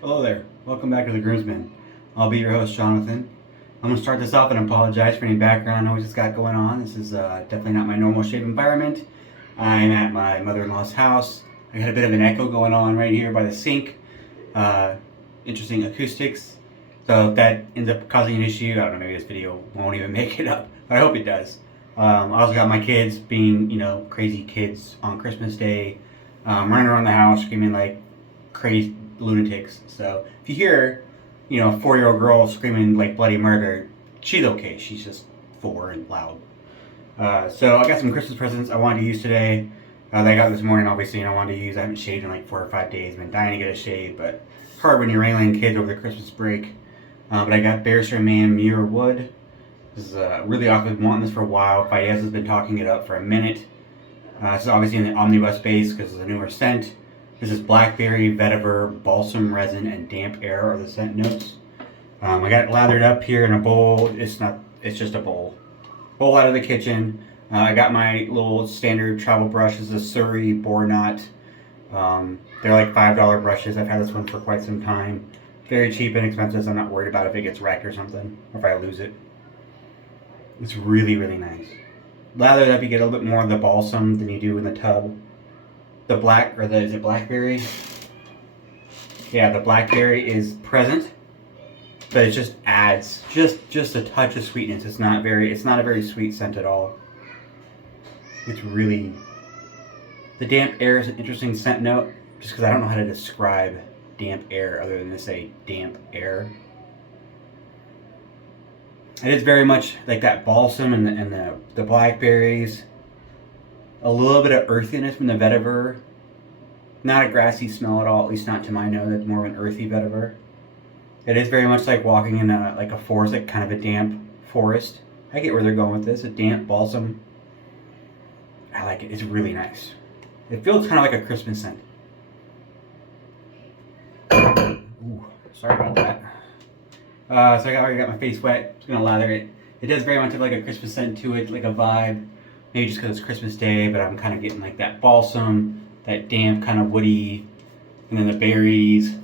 Hello there, welcome back to the Groomsmen. I'll be your host, Jonathan. I'm going to start this off and apologize for any background noise that's got going on. This is definitely not my normal shave environment. I'm at my mother-in-law's house. I got a bit of an echo going on right here by the sink. Interesting acoustics. So if that ends up causing an issue, I don't know, maybe this video won't even make it up, but I hope it does. I also got my kids being, crazy kids on Christmas Day, running around the house screaming like crazy lunatics. So if you hear, a 4-year-old girl screaming like bloody murder, she's okay. She's just 4 and loud. So I got some Christmas presents I wanted to use today. That I got this morning, obviously, I wanted to use. I haven't shaved in like 4 or 5 days. Been dying to get a shave, but it's hard when you're wrangling kids over the Christmas break. But I got Barrister and Mann Muire Wood. This is really awesome. I've been wanting this for a while. Fayez has been talking it up for a minute. This is obviously in the omnibus base because it's a newer scent. This is blackberry, vetiver, balsam resin, and damp air are the scent notes. I got it lathered up here in a bowl. It's just a bowl. Bowl out of the kitchen. I got my little standard travel brush. This is a Surrey boar knot. They're like $5 brushes. I've had this one for quite some time. Very cheap and inexpensive, so I'm not worried about if it gets wrecked or something, or if I lose it. It's really, really nice. Lathered up, you get a little bit more of the balsam than you do in the tub. Is it blackberry? Yeah, the blackberry is present, but it just adds just a touch of sweetness. It's not a very sweet scent at all. It's really, the damp air is an interesting scent note, just because I don't know how to describe damp air other than to say damp air. It is very much like that balsam and the blackberries. A little bit of earthiness from the vetiver. Not a grassy smell at all, at least not to my nose. It's more of an earthy vetiver. It is very much like walking in a forest, like kind of a damp forest. I get where they're going with this. A damp balsam. I like it. It's really nice. It feels kind of like a Christmas scent. Ooh, sorry about that. So I already got my face wet. Just gonna lather it. It does very much have like a Christmas scent to it, like a vibe. Maybe just because it's Christmas Day, but I'm kind of getting like that balsam, that damp kind of woody, and then the berries.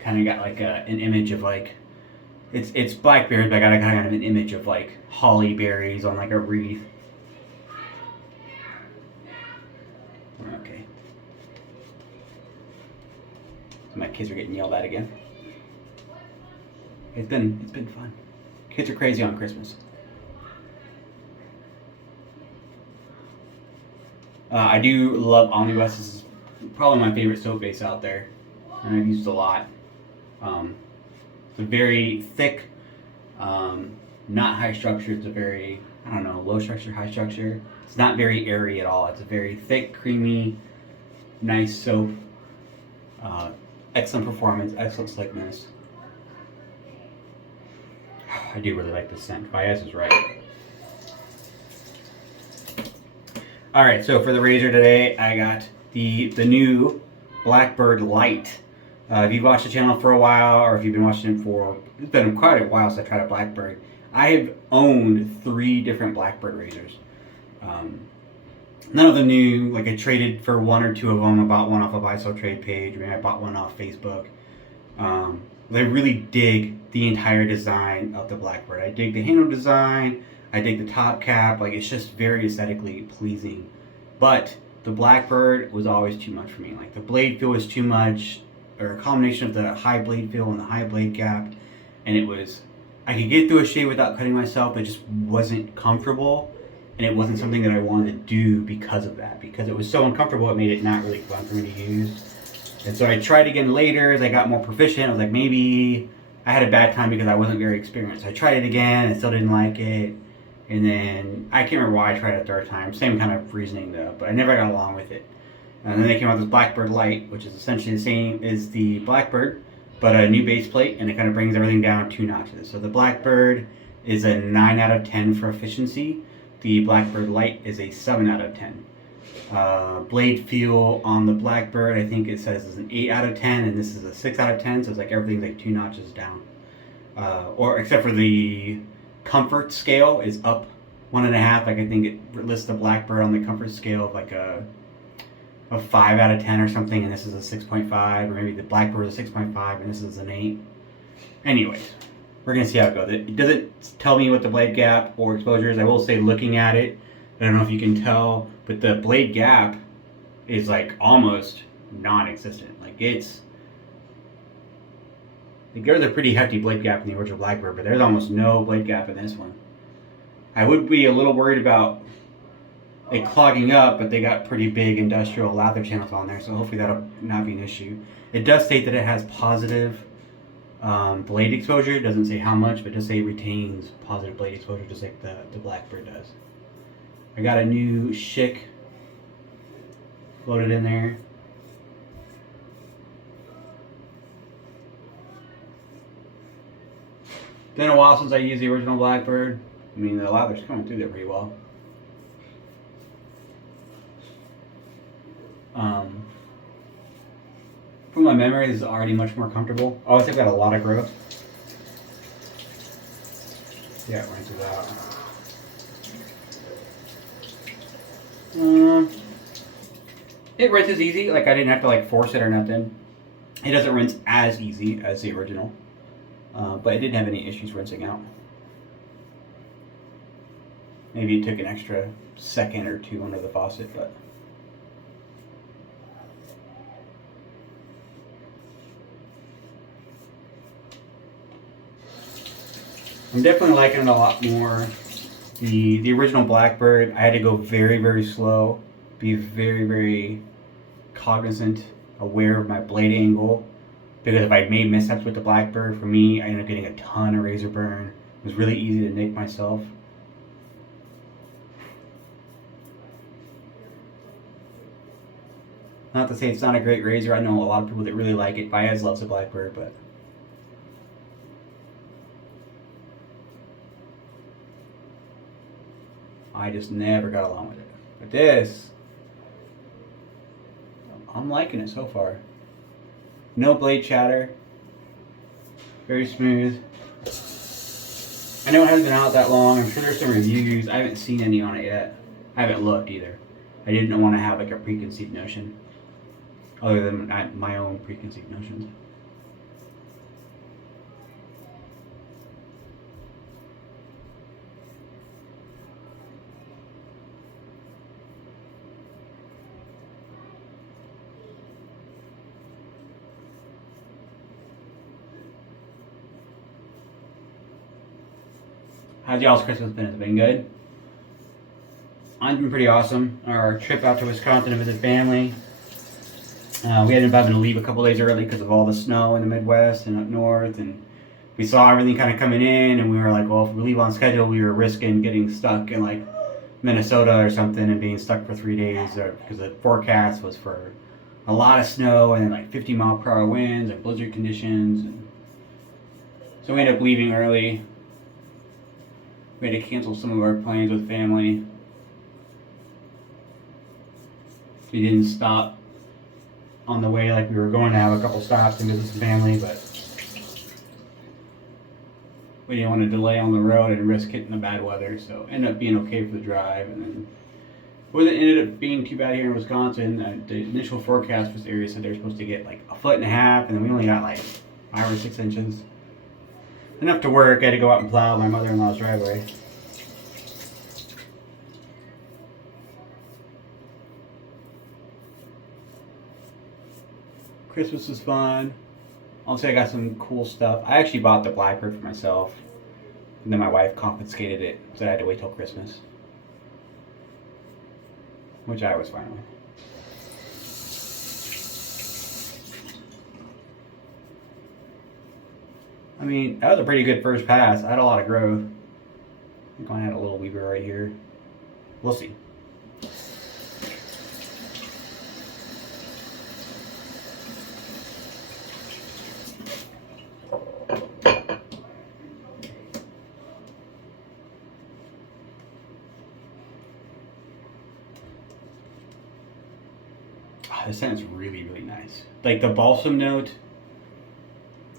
Kind of got like an image of like, it's blackberries, but I got a kind of an image of like holly berries on like a wreath. Okay. So my kids are getting yelled at again. It's been fun. Kids are crazy on Christmas. I do love Omnibus. This is probably my favorite soap base out there, and I've used it a lot. It's a very thick, not high structure. It's a very, low structure, high structure. It's not very airy at all. It's a very thick, creamy, nice soap. Excellent performance, excellent slickness. I do really like this scent. Fayez is right. Alright, so for the razor today, I got the new Blackbird Lite. If you've watched the channel for a while, or if you've been watching it it's been quite a while since I tried a Blackbird. I have owned 3 different Blackbird razors. None of them new. Like I traded for 1 or 2 of them. I bought one off a buy sell trade page. Maybe I bought one off Facebook. I really dig the entire design of the Blackbird. I dig the handle design. I dig the top cap. Like it's just very aesthetically pleasing. But the Blackbird was always too much for me. Like the blade feel was too much, or a combination of the high blade feel and the high blade cap. And I could get through a shave without cutting myself, but it just wasn't comfortable. And it wasn't something that I wanted to do because of that. Because it was so uncomfortable, it made it not really fun for me to use. And so I tried again later as I got more proficient. I was like, maybe I had a bad time because I wasn't very experienced. I tried it again, I still didn't like it. And then, I can't remember why I tried it a 3rd time. Same kind of reasoning though, but I never got along with it. And then they came out with this Blackbird Lite, which is essentially the same as the Blackbird, but a new base plate, and it kind of brings everything down 2 notches. So the Blackbird is a 9 out of 10 for efficiency. The Blackbird Lite is a 7 out of 10. Blade feel on the Blackbird, I think it says is an 8 out of 10, and this is a 6 out of 10, so it's like everything's like 2 notches down. Or except for the comfort scale is up 1.5. Like I think it lists the Blackbird on the comfort scale of like a a 5 out of 10 or something, and this is a 6.5, or maybe the Blackbird is a 6.5 and this is an 8. Anyways, we're gonna see how it goes. It doesn't tell me what the blade gap or exposure is. I will say, looking at it, I don't know if you can tell, but the blade gap is like almost non-existent. Like there's a pretty hefty blade gap in the original Blackbird, but there's almost no blade gap in this one. I would be a little worried about it clogging up, but they got pretty big industrial lather channels on there, so hopefully that'll not be an issue. It does state that it has positive blade exposure. It doesn't say how much, but it does say it retains positive blade exposure, just like the Blackbird does. I got a new Shick loaded in there. Been a while since I used the original Blackbird. I mean, the lather's coming through there pretty well. From my memory, this is already much more comfortable. Obviously, I've got a lot of growth. Yeah, it rinses out. It rinses easy. Like, I didn't have to like force it or nothing. It doesn't rinse as easy as the original, but it didn't have any issues rinsing out. Maybe it took an extra second or two under the faucet, but. I'm definitely liking it a lot more. The original Blackbird, I had to go very, very slow, be very, very cognizant, aware of my blade angle, because if I made missteps with the Blackbird, for me, I ended up getting a ton of razor burn. It was really easy to nick myself. Not to say it's not a great razor. I know a lot of people that really like it. Baez loves the Blackbird, but I just never got along with it. But this, I'm liking it so far. No blade chatter. Very smooth. I know it hasn't been out that long. I'm sure there's some reviews. I haven't seen any on it yet. I haven't looked either. I didn't want to have like a preconceived notion, other than my own preconceived notions. How's y'all's Christmas been? Has it been good? Mine's been pretty awesome. Our trip out to Wisconsin to visit family. We ended up having to leave a couple days early because of all the snow in the Midwest and up north, and we saw everything kind of coming in, and we were like, well, if we leave on schedule, we were risking getting stuck in like Minnesota or something and being stuck for 3 days, because the forecast was for a lot of snow and then like 50-mile-per-hour winds and blizzard conditions. And so we ended up leaving early. We had to cancel some of our plans with family. We didn't stop on the way, like we were going to have a couple stops and visit some family, but we didn't want to delay on the road and risk hitting the bad weather, so ended up being okay for the drive. And then it ended up being too bad here in Wisconsin. The initial forecast for this area said they were supposed to get like 1.5 feet, and then we only got like 5 or 6 inches. Enough to work. I had to go out and plow my mother-in-law's driveway. Christmas was fun. Honestly, I got some cool stuff. I actually bought the Blackbird for myself, and then my wife confiscated it, so I had to wait till Christmas, which I was fine with. I mean, that was a pretty good first pass. I had a lot of growth. I think I had a little weaver right here. We'll see. This scent's really, really nice. Like the balsam note,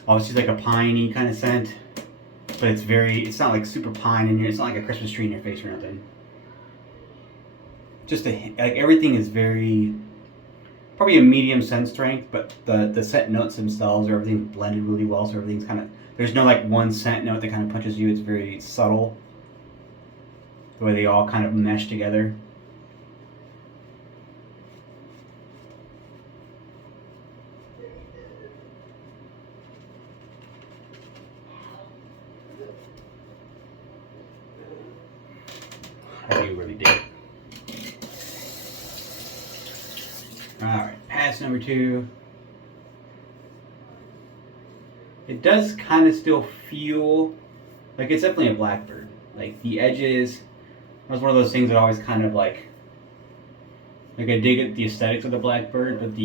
obviously like a piney kind of scent, but it's not like super pine in here. It's not like a Christmas tree in your face or nothing. Just like everything is very probably a medium scent strength, but the scent notes themselves are everything blended really well, so everything's kind of, there's no like one scent note that kind of punches you. It's very subtle the way they all kind of mesh together. I do really dig it. Alright, pass number 2. It does kind of still feel like it's definitely a Blackbird. Like the edges, that was one of those things that always kind of like I dig at the aesthetics of the Blackbird, but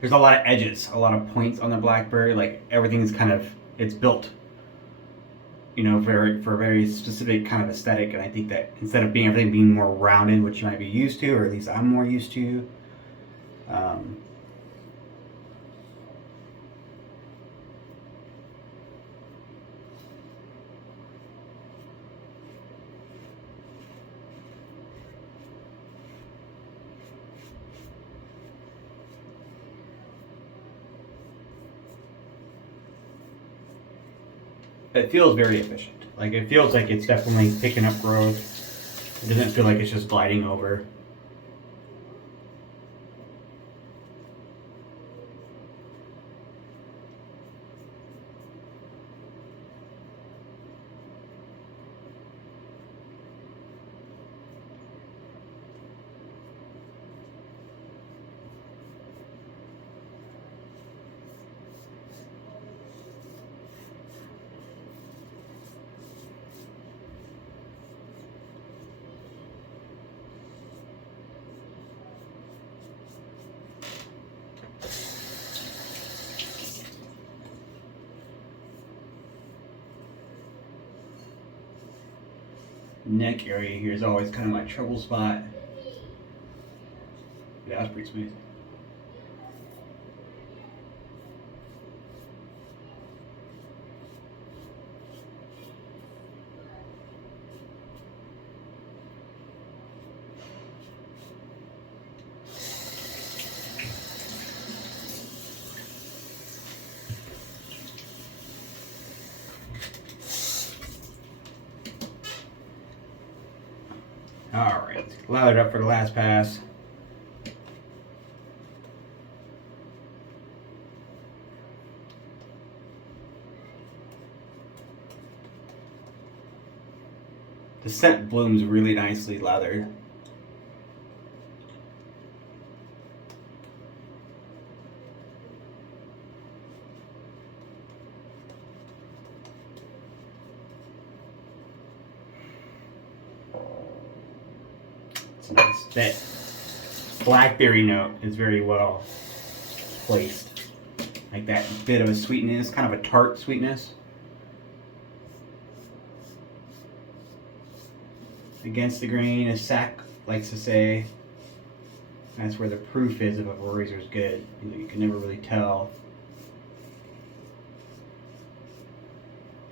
there's a lot of edges, a lot of points on the Blackbird. Like everything's kind of, it's built, you know, for a very specific kind of aesthetic. And I think that instead of everything being more rounded, which you might be used to, or at least I'm more used to, it feels very efficient. Like it feels like it's definitely picking up growth. It doesn't feel like it's just gliding over. Neck area here is always kind of my trouble spot. Yeah, that's pretty smooth. Alright, lather it up for the last pass. The scent blooms really nicely lathered. It's nice. That blackberry note is very well placed. Like that bit of a sweetness, kind of a tart sweetness. Against the grain, as Sack likes to say, that's where the proof is if a razor is good. You can never really tell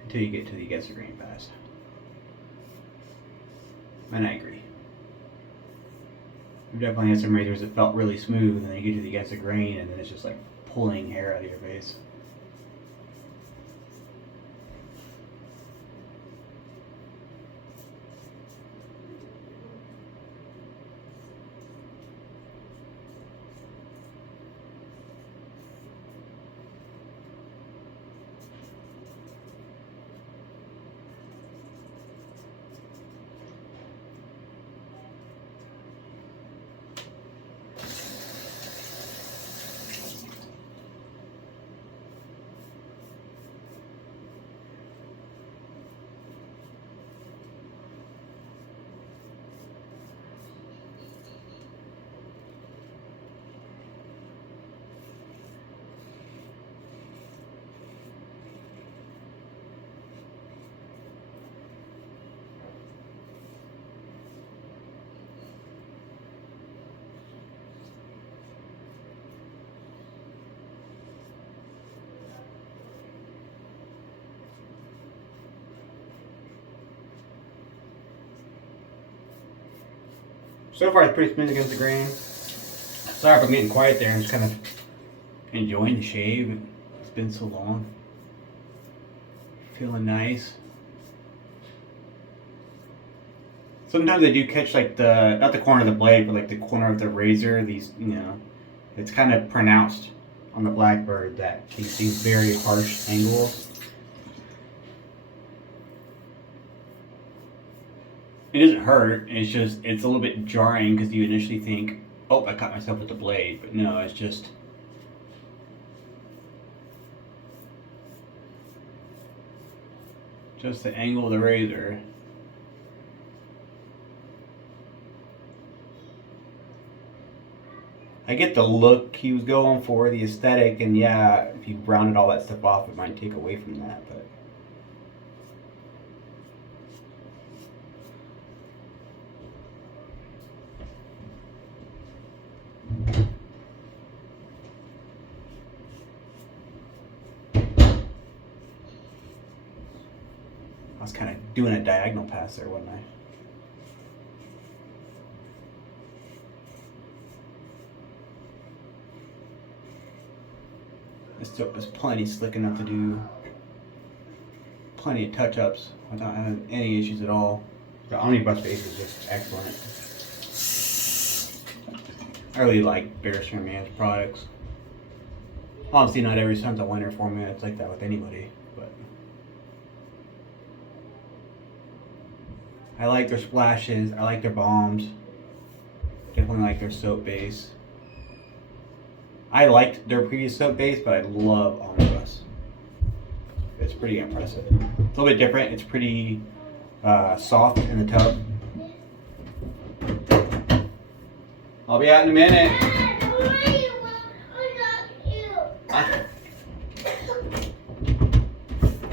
until you get to the against the grain pass. And I agree. We've definitely had some razors that felt really smooth, and then you get to the against the grain, and then it's just like pulling hair out of your face. So far it's pretty smooth against the grain. Sorry if I'm getting quiet there. I'm just kind of enjoying the shave. It's been so long. Feeling nice. Sometimes I do catch like not the corner of the blade, but like the corner of the razor. These, you know, it's kind of pronounced on the Blackbird that these very harsh angles. It doesn't hurt. It's a little bit jarring because you initially think, oh, I cut myself with the blade, but no, it's just the angle of the razor. I get the look he was going for, the aesthetic, and yeah, if you rounded all that stuff off, it might take away from that, but I was kind of doing a diagonal pass there, wasn't I? This soap is plenty slick enough to do plenty of touch-ups without having any issues at all. The omnibus base is just excellent. I really like Barrister and Mann's products. Obviously not every sun's a winner for me. It's like that with anybody, but I like their splashes. I like their balms. Definitely like their soap base. I liked their previous soap base, but I love Omnibus. It's pretty impressive. It's a little bit different. It's pretty soft in the tub. I'll be out in a minute.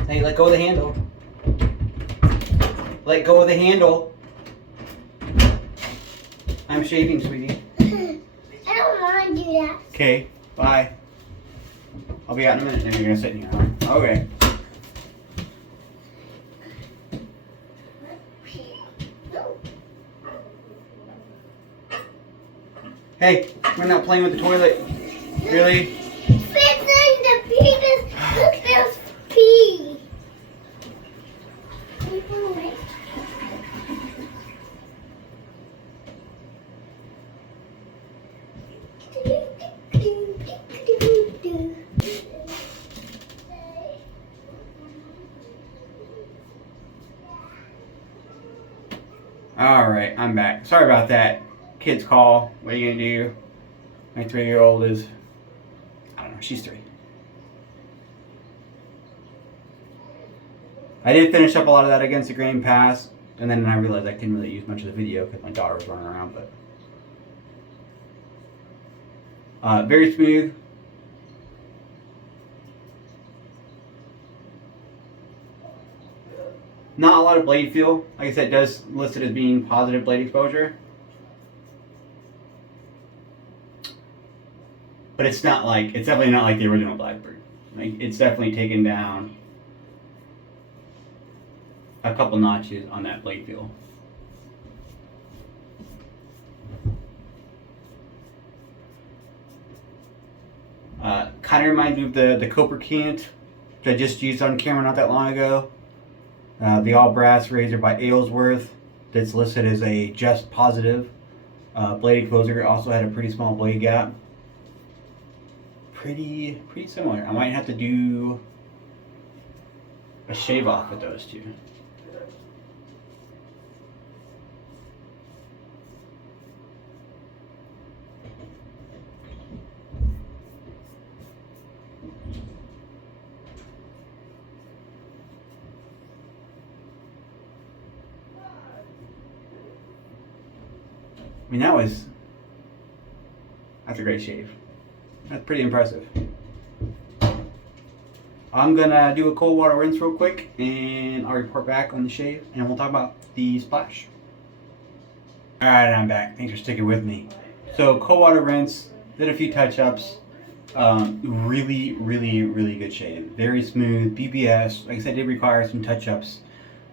Hey, let go of the handle. Let go of the handle. I'm shaving, sweetie. I don't want to do that. Okay, bye. I'll be out in a minute, and you're gonna sit in here. Okay. Hey, we're not playing with the toilet. Really? Fixing the penis. Look, there's pee. Alright, I'm back. Sorry about that. Kids call. What are you gonna do? My 3-year-old is, I don't know, she's 3. I did finish up a lot of that against the grain pass, and then I realized I couldn't really use much of the video because my daughter was running around, but very smooth. Not a lot of blade feel. Like I said, it does list it as being positive blade exposure. But it's not like, it's definitely not like the original Blackbird. Like, it's definitely taken down a couple notches on that blade feel. Kind of reminds me of the Copper Kent, which I just used on camera not that long ago. The all brass razor by Aylesworth that's listed as a just positive. Blade exposure also had a pretty small blade gap. Pretty similar. I might have to do a shave off with those two. I mean, that's a great shave. That's pretty impressive. I'm gonna do a cold water rinse real quick and I'll report back on the shave and we'll talk about the splash. Alright, I'm back. Thanks for sticking with me. So, cold water rinse, did a few touch-ups. Really good shave. Very smooth, BBS. Like I said, did require some touch-ups.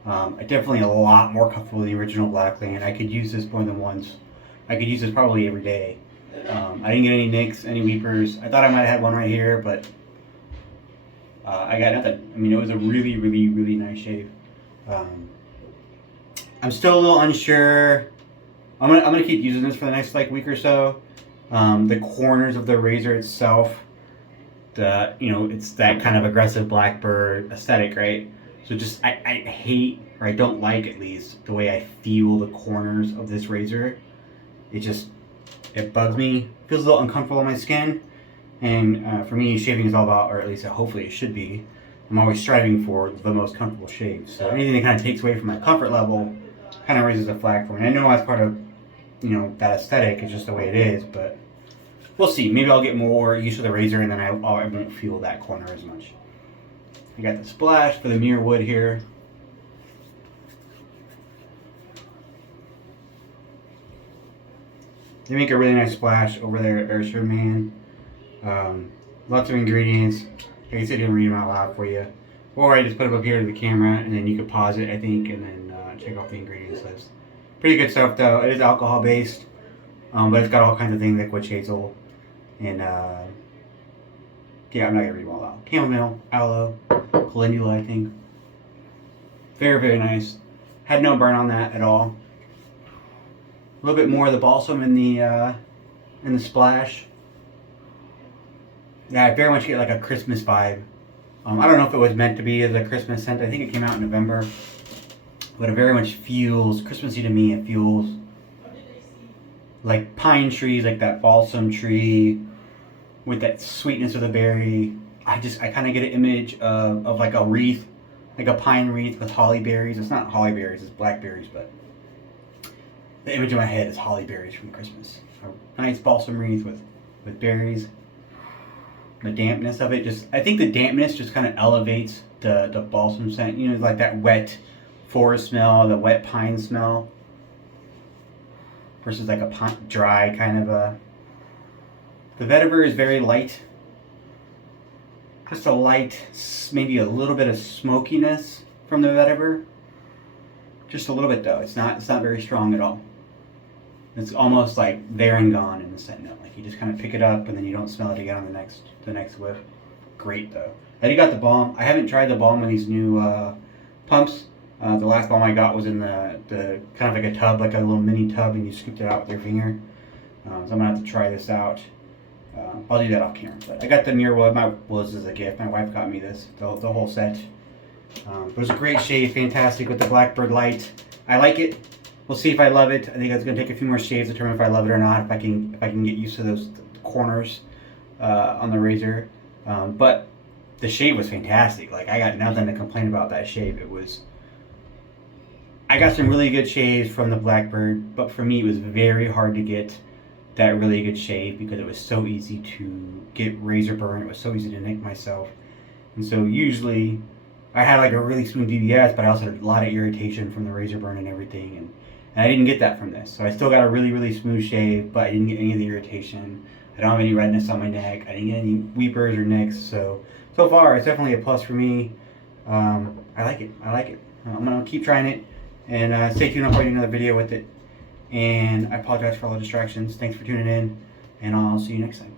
Definitely a lot more comfortable than the original Blackland. I could use this more than once. I could use this probably every day. I didn't get any nicks, any weepers. I thought I might have had one right here, but I got nothing. I mean, it was a really, really, really nice shave. I'm still a little unsure. I'm gonna keep using this for the next like week or so. The corners of the razor itself, it's that kind of aggressive Blackbird aesthetic, right? So just I hate, or I don't like at least, the way I feel the corners of this razor. It bugs me. Feels a little uncomfortable on my skin. And for me, shaving is all about, or at least hopefully it should be, I'm always striving for the most comfortable shave. So anything that kind of takes away from my comfort level kind of raises a flag for me. I know as part of, that aesthetic, it's just the way it is, but we'll see. Maybe I'll get more used to the razor and then I won't feel that corner as much. I got the splash for the Muire Wood here. They make a really nice splash over there at Barrister and Mann. Lots of ingredients. I can sit here and read them out loud for you. Or I just put them up here to the camera and then you could pause it, I think, and then check off the ingredients list. Pretty good stuff though. It is alcohol based, but it's got all kinds of things, liquid hazel, and I'm not gonna read them all out. Chamomile, aloe, calendula, I think. Very, very nice. Had no burn on that at all. A little bit more of the balsam in the splash. Yeah, I very much get like a Christmas vibe. I don't know if it was meant to be as a Christmas scent. I think it came out in November. But it very much feels Christmassy to me. It feels like pine trees, like that balsam tree with that sweetness of the berry. I kind of get an image of like a wreath, like a pine wreath with holly berries. It's not holly berries, it's blackberries, but the image in my head is holly berries from Christmas. A nice balsam wreath with berries. The dampness of it I think the dampness just kind of elevates the balsam scent. Like that wet forest smell, the wet pine smell, versus like a dry kind of a. The vetiver is very light. Just a light, maybe a little bit of smokiness from the vetiver. Just a little bit though. It's not very strong at all. It's almost like there and gone in the scent note. Like you just kind of pick it up and then you don't smell it again on the next whiff. Great though. I already got the balm. I haven't tried the balm with these new pumps. The last balm I got was in the kind of like a tub, like a little mini tub, and you scooped it out with your finger. So I'm gonna have to try this out. I'll do that off camera. But I got the Muire Wood. Was as a gift. My wife got me this, the whole set. But it was a great shave, fantastic with the Blackbird Lite. I like it. We'll see if I love it. I think it's gonna take a few more shaves to determine if I love it or not. If I can get used to those corners on the razor. But the shave was fantastic. Like I got nothing to complain about that shave. I got some really good shaves from the Blackbird, but for me it was very hard to get that really good shave because it was so easy to get razor burn. It was so easy to nick myself. And so usually I had like a really smooth DBS, but I also had a lot of irritation from the razor burn and everything. And I didn't get that from this. So I still got a really, really smooth shave, but I didn't get any of the irritation. I don't have any redness on my neck. I didn't get any weepers or nicks. So far it's definitely a plus for me. I like it. I'm gonna keep trying it. And stay tuned, I'll probably do another video with it. And I apologize for all the distractions. Thanks for tuning in, and I'll see you next time.